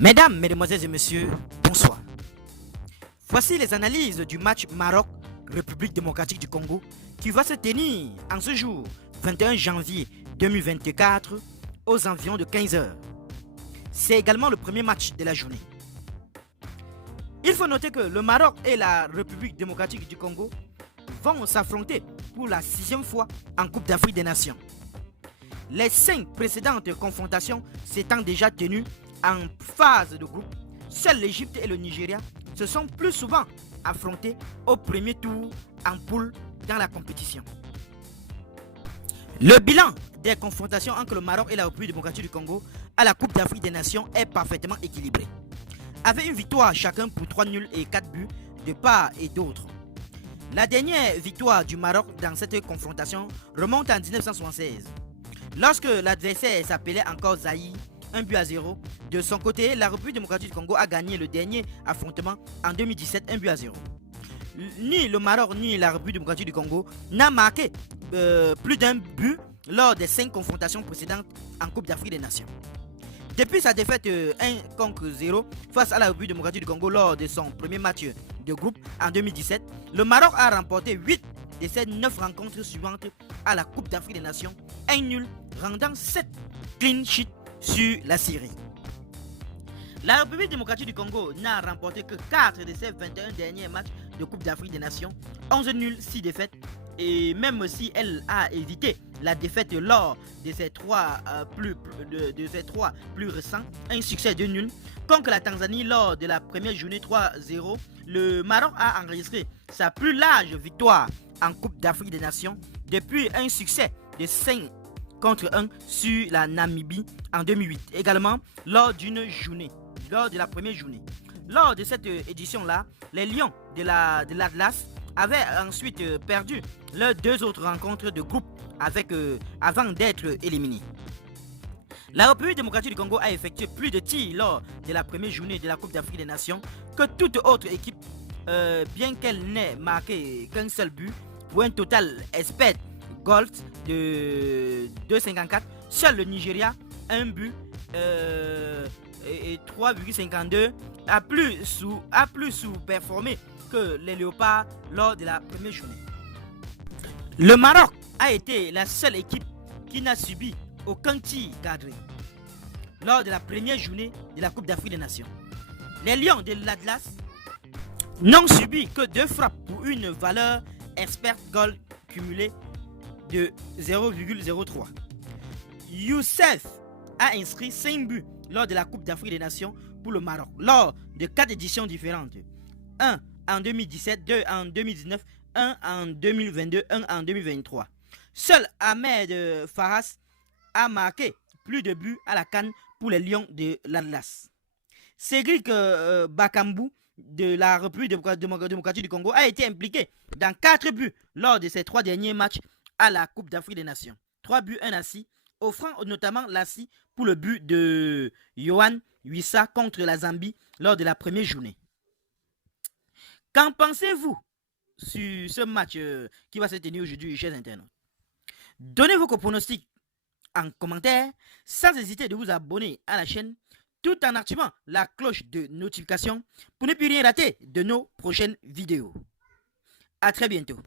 Mesdames, Mesdemoiselles et Messieurs, bonsoir. Voici les analyses du match Maroc-République démocratique du Congo qui va se tenir en ce jour 21 janvier 2024 aux environs de 15h. C'est également le premier match de la journée. Il faut noter que le Maroc et la République démocratique du Congo vont s'affronter pour la 6e fois en Coupe d'Afrique des Nations. Les 5 précédentes confrontations s'étant déjà tenues en phase de groupe, seuls l'Égypte et le Nigeria se sont plus souvent affrontés au premier tour en poule dans la compétition. Le bilan des confrontations entre le Maroc et la République démocratique du Congo à la Coupe d'Afrique des Nations est parfaitement équilibré, avec une victoire chacun pour 3 nuls et 4 buts de part et d'autre. La dernière victoire du Maroc dans cette confrontation remonte en 1976, lorsque l'adversaire s'appelait encore Zaïre, 1-0. De son côté, la République démocratique du Congo a gagné le dernier affrontement en 2017, 1-0. Ni le Maroc ni la République démocratique du Congo n'a marqué plus d'un but lors des 5 confrontations précédentes en Coupe d'Afrique des Nations. Depuis sa défaite 1-0 face à la République démocratique du Congo lors de son premier match de groupe en 2017, le Maroc a remporté 8 de ses 9 rencontres suivantes à la Coupe d'Afrique des Nations, 1 nul, rendant 7 clean sheets sur la Syrie. La République démocratique du Congo n'a remporté que 4 de ses 21 derniers matchs de Coupe d'Afrique des Nations, 11 nuls, 6 défaites, et même si elle a évité la défaite lors de ses 3 plus récents, un succès de nul contre la Tanzanie lors de la première journée 3-0, le Maroc a enregistré sa plus large victoire en Coupe d'Afrique des Nations depuis un succès de 5 contre 1 sur la Namibie en 2008, également lors de la première journée. Lors de cette édition-là, les Lions de l'Atlas avaient ensuite perdu leurs 2 autres rencontres de groupe avant d'être éliminés. La République démocratique du Congo a effectué plus de tirs lors de la première journée de la Coupe d'Afrique des Nations que toute autre équipe, bien qu'elle n'ait marqué qu'un seul but, pour un total expert goals de 2,54. Seul le Nigeria, 1 but et 3,52 a plus sous-performé que les Léopards lors de la première journée. Le Maroc a été la seule équipe qui n'a subi aucun tir cadré lors de la première journée de la Coupe d'Afrique des Nations. Les Lions de l'Atlas n'ont subi que 2 frappes pour une valeur expert goal cumulée de 0,03. Youssef a inscrit 5 buts lors de la Coupe d'Afrique des Nations pour le Maroc, lors de 4 éditions différentes. 1 en 2017, 2 en 2019, 1 en 2022, 1 en 2023. Seul Ahmed Faras a marqué plus de buts à la CAN pour les Lions de l'Atlas. Cédric Bakambu de la République démocratique du Congo a été impliqué dans 4 buts lors de ses 3 derniers matchs à la Coupe d'Afrique des Nations. 3 buts, 1 assis, offrant notamment l'assis pour le but de Yohan Wissa contre la Zambie lors de la première journée. Qu'en pensez-vous sur ce match qui va se tenir aujourd'hui, chers internautes? Donnez vos pronostics en commentaire, sans hésiter de vous abonner à la chaîne, tout en activant la cloche de notification pour ne plus rien rater de nos prochaines vidéos. À très bientôt.